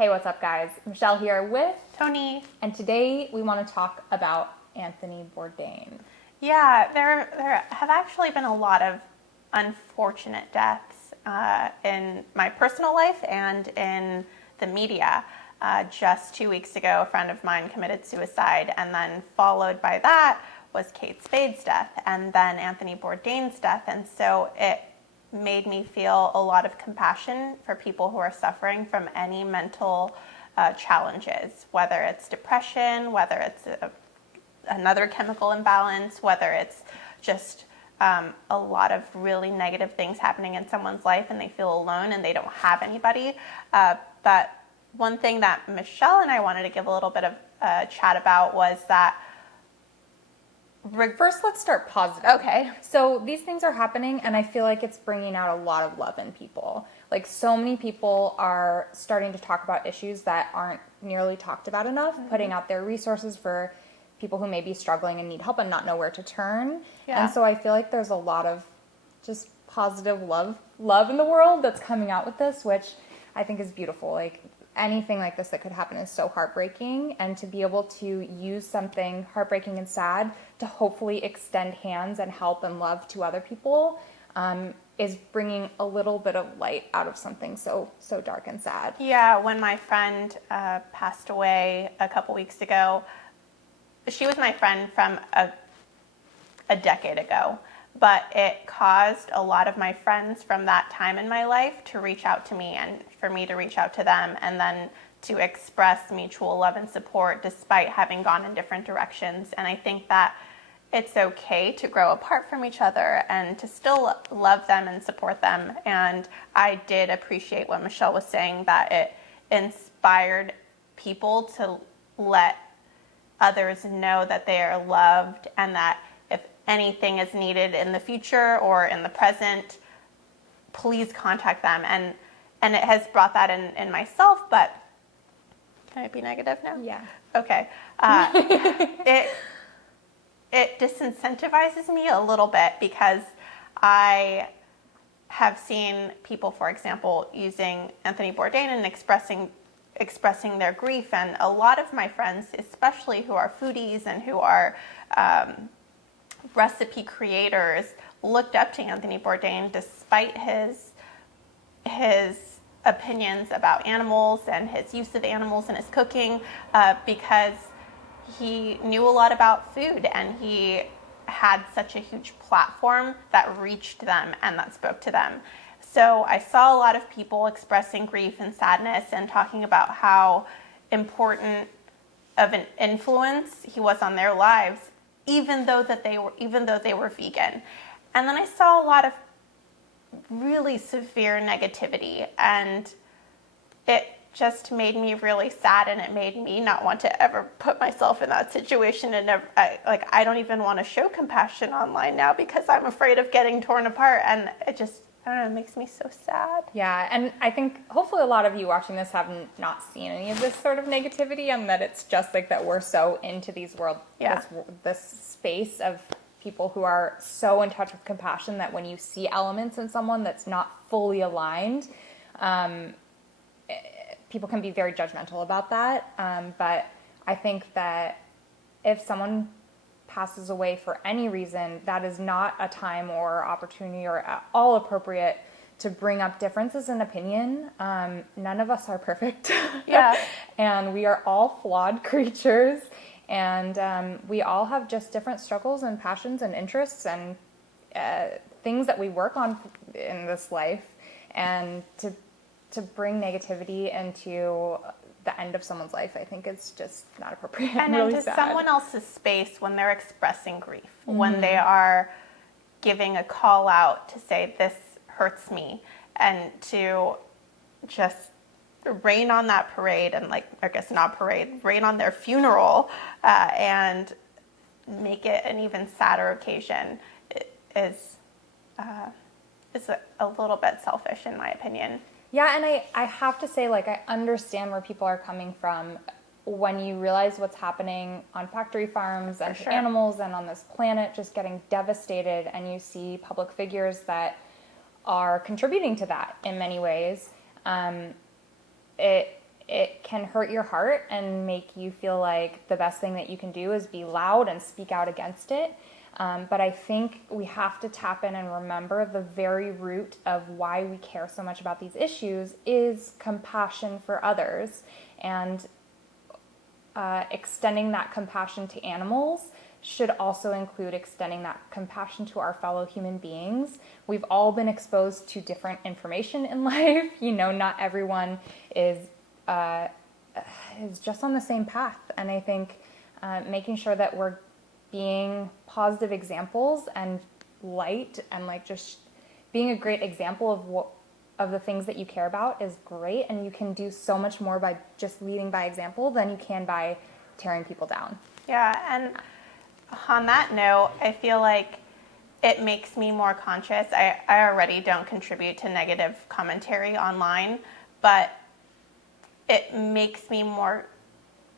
Hey, what's up, guys? Michelle here with Toni. And today we want to talk about Anthony Bourdain. Yeah, there have actually been a lot of unfortunate deaths in my personal life and in the media. Just 2 weeks ago, a friend of mine committed suicide, and then followed by that was Kate Spade's death, and then Anthony Bourdain's death. And so it made me feel a lot of compassion for people who are suffering from any mental challenges, whether it's depression, whether it's another chemical imbalance, whether it's just a lot of really negative things happening in someone's life and they feel alone and they don't have anybody. But one thing that Michelle and I wanted to give a little bit of chat about was that First, let's start positive. Okay. So these things are happening, and I feel like it's bringing out a lot of love in people. Like, so many people are starting to talk about issues that aren't nearly talked about enough, putting out their resources for people who may be struggling and need help and not know where to turn. Yeah. And so I feel like there's a lot of just positive love in the world that's coming out with this, which I think is beautiful. Like, anything like this that could happen is so heartbreaking, and to be able to use something heartbreaking and sad to hopefully extend hands and help and love to other people is bringing a little bit of light out of something so dark and sad. Yeah, when my friend passed away a couple weeks ago, she was my friend from a decade ago, but it caused a lot of my friends from that time in my life to reach out to me and for me to reach out to them, and then to express mutual love and support despite having gone in different directions. And I think that it's okay to grow apart from each other and to still love them and support them. And I did appreciate what Michelle was saying, that it inspired people to let others know that they are loved, and that if anything is needed in the future or in the present, please contact them. And it has brought that in myself, but can I be negative now? Yeah. Okay. It disincentivizes me a little bit, because I have seen people, for example, using Anthony Bourdain and expressing their grief. And a lot of my friends, especially who are foodies and who are recipe creators, looked up to Anthony Bourdain despite his opinions about animals and his use of animals in his cooking, because he knew a lot about food and he had such a huge platform that reached them and that spoke to them. So I saw a lot of people expressing grief and sadness and talking about how important of an influence he was on their lives, even though they were vegan. And then I saw a lot of really severe negativity, and it just made me really sad, and it made me not want to ever put myself in that situation. And I don't even want to show compassion online now because I'm afraid of getting torn apart, and it just, I don't know, it makes me so sad. Yeah, and I think hopefully a lot of you watching this have not seen any of this sort of negativity, and that it's just like that we're so into these this space of people who are so in touch with compassion that when you see elements in someone that's not fully aligned, people can be very judgmental about that. But I think that if someone passes away for any reason, that is not a time or opportunity or at all appropriate to bring up differences in opinion. None of us are perfect. Yeah. And we are all flawed creatures. And we all have just different struggles and passions and interests and things that we work on in this life. And to bring negativity into the end of someone's life, I think it's just not appropriate. And really into sad. someone else's space when they're expressing grief, when they are giving a call out to say, this hurts me, and to just rain on that parade, and rain on their funeral, and make it an even sadder occasion is a little bit selfish, in my opinion. Yeah, and I have to say, like, I understand where people are coming from when you realize what's happening on factory farms and sure. animals and on this planet just getting devastated, and you see public figures that are contributing to that in many ways. it can hurt your heart and make you feel like the best thing that you can do is be loud and speak out against it. But I think we have to tap in and remember the very root of why we care so much about these issues is compassion for others. And extending that compassion to animals should also include extending that compassion to our fellow human beings. We've all been exposed to different information in life. Not everyone is just on the same path. And I think making sure that we're being positive examples and light and like just being a great example of the things that you care about is great. And you can do so much more by just leading by example than you can by tearing people down. Yeah, and on that note, I feel like it makes me more conscious. I already don't contribute to negative commentary online, but it makes me more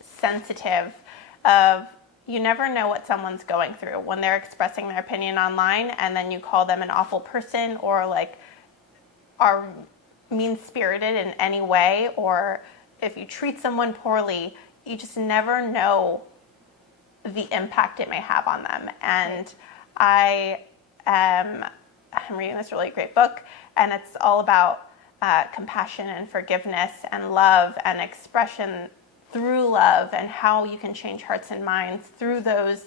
sensitive of, you never know what someone's going through when they're expressing their opinion online, and then you call them an awful person or like are mean-spirited in any way, or if you treat someone poorly, you just never know the impact it may have on them. And I'm reading this really great book, and it's all about compassion and forgiveness and love and expression through love, and how you can change hearts and minds through those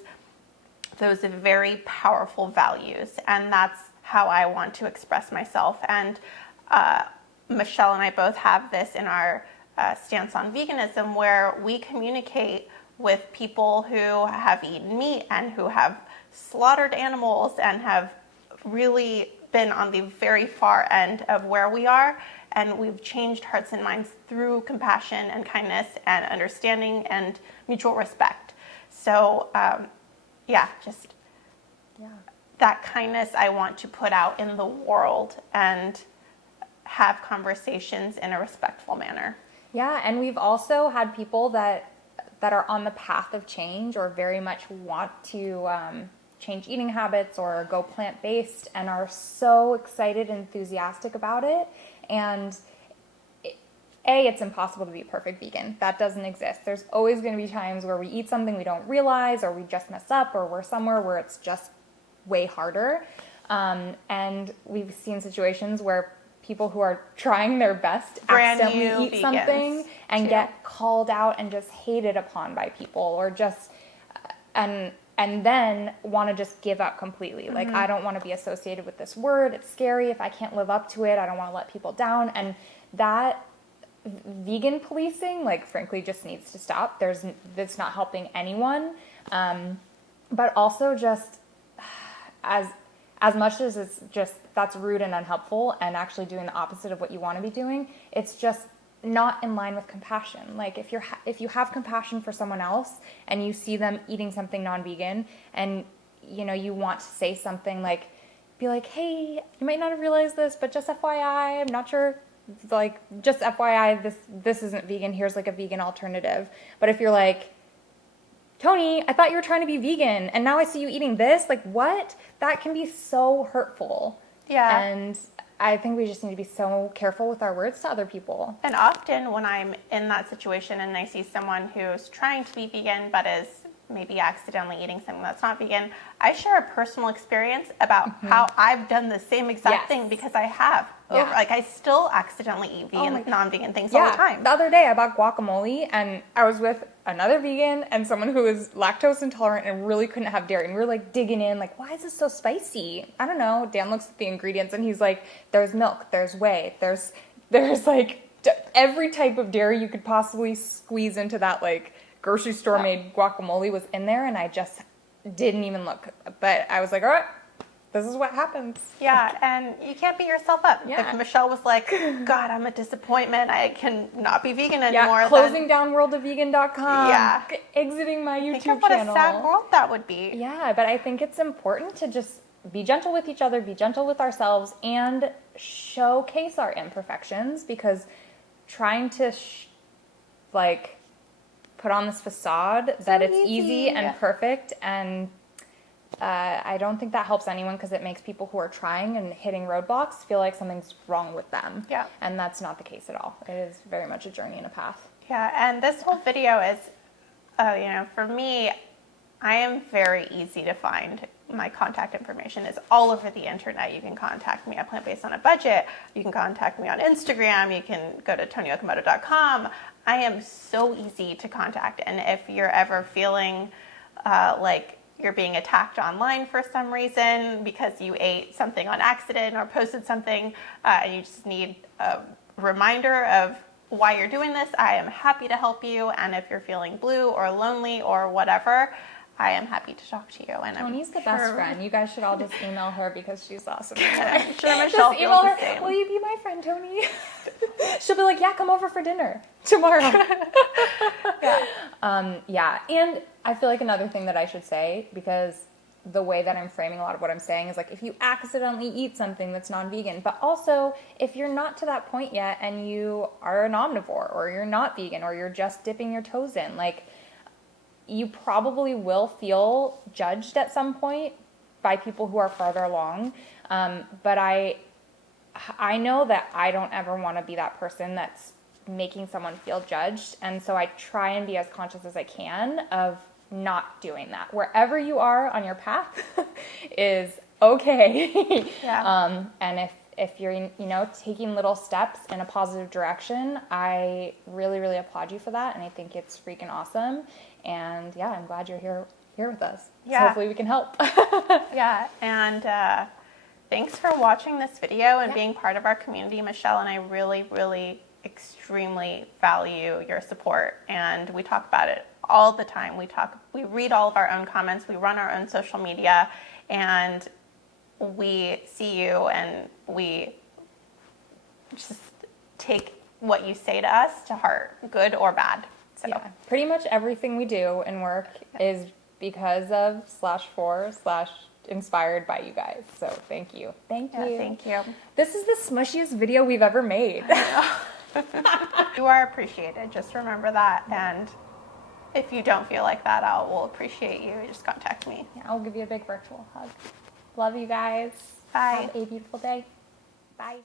very powerful values. And that's how I want to express myself. And Michelle and I both have this in our stance on veganism, where we communicate with people who have eaten meat and who have slaughtered animals and have really been on the very far end of where we are. And we've changed hearts and minds through compassion and kindness and understanding and mutual respect. So, that kindness I want to put out in the world and have conversations in a respectful manner. Yeah, and we've also had people that are on the path of change or very much want to change eating habits or go plant-based and are so excited and enthusiastic about it. And it's impossible to be a perfect vegan. That doesn't exist. There's always going to be times where we eat something we don't realize, or we just mess up, or we're somewhere where it's just way harder. And we've seen situations where people who are trying their best accidentally eat something and get called out and just hated upon by people, or just and then want to just give up completely. Mm-hmm. Like, I don't want to be associated with this word. It's scary. If I can't live up to it, I don't want to let people down. And that vegan policing, like, frankly, just needs to stop. That's not helping anyone. But also just as much as it's just, that's rude and unhelpful and actually doing the opposite of what you want to be doing, it's just not in line with compassion. Like, if you have compassion for someone else and you see them eating something non-vegan and you want to say something, like, be like, hey, you might not have realized this, but just FYI, I'm not sure, like, just FYI, this isn't vegan, here's like a vegan alternative. But if you're like, Toni, I thought you were trying to be vegan and now I see you eating this, like, what? That can be so hurtful. Yeah. And I think we just need to be so careful with our words to other people. And often when I'm in that situation and I see someone who's trying to be vegan but is maybe accidentally eating something that's not vegan, I share a personal experience about how I've done the same exact thing, because I have. Yeah. Like, I still accidentally eat vegan, non-vegan things all the time. The other day I bought guacamole and I was with another vegan and someone who is lactose intolerant and really couldn't have dairy. And we were like digging in, like, why is this so spicy? I don't know. Dan looks at the ingredients and he's like, there's milk, there's whey, there's like every type of dairy you could possibly squeeze into that, like, grocery store made guacamole was in there, and I just didn't even look. But I was like, all right, this is what happens. Yeah, and you can't beat yourself up. Yeah. Like, Michelle was like, God, I'm a disappointment. I can not be vegan anymore. Yeah, closing down worldofvegan.com. Yeah. Exiting my YouTube channel. What a sad world that would be. Yeah, but I think it's important to just be gentle with each other, be gentle with ourselves, and showcase our imperfections, because trying to, put on this facade that it's easy and perfect, and I don't think that helps anyone because it makes people who are trying and hitting roadblocks feel like something's wrong with them. Yeah. And that's not the case at all. It is very much a journey and a path. Yeah, and this whole video is, for me, I am very easy to find. My contact information is all over the internet. You can contact me at Plant Based on a Budget. You can contact me on Instagram. You can go to ToniOkamoto.com. I am so easy to contact. And if you're ever feeling like you're being attacked online for some reason because you ate something on accident or posted something and you just need a reminder of why you're doing this, I am happy to help you. And if you're feeling blue or lonely or whatever, I am happy to talk to you. And Toni's the best friend. You guys should all just email her because she's awesome. I'm sure Michelle just email feels her. the same. Will you be my friend, Toni? She'll be like, yeah, come over for dinner tomorrow. Yeah. And I feel like another thing that I should say, because the way that I'm framing a lot of what I'm saying is like, if you accidentally eat something that's non-vegan, but also if you're not to that point yet and you are an omnivore or you're not vegan or you're just dipping your toes in, like, you probably will feel judged at some point by people who are farther along. But I know that I don't ever want to be that person that's making someone feel judged. And so I try and be as conscious as I can of not doing that. Wherever you are on your path is okay. Yeah. And if you're, taking little steps in a positive direction, I really, really applaud you for that. And I think it's freaking awesome. And yeah, I'm glad you're here with us. Yeah. So hopefully we can help. Yeah. And thanks for watching this video and being part of our community, Michelle. And I really, really extremely value your support. And we talk about it all the time. We read all of our own comments. We run our own social media, and we see you, and we just take what you say to us to heart, good or bad. So yeah, pretty much everything we do in work is because of /for/ inspired by you guys. So thank you. Thank you. Thank you. This is the smushiest video we've ever made. You are appreciated. Just remember that. And if you don't feel like that, I will appreciate you. Just contact me. Yeah, I'll give you a big virtual hug. Love you guys. Bye. Have a beautiful day. Bye.